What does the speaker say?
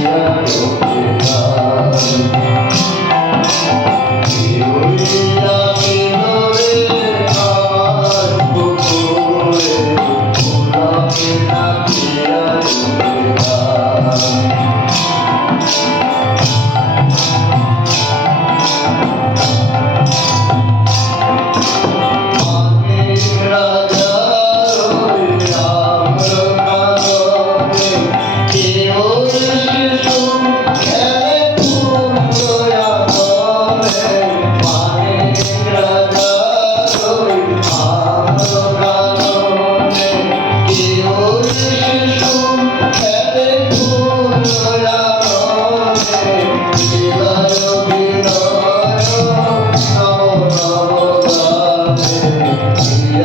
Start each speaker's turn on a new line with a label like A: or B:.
A: Yeah.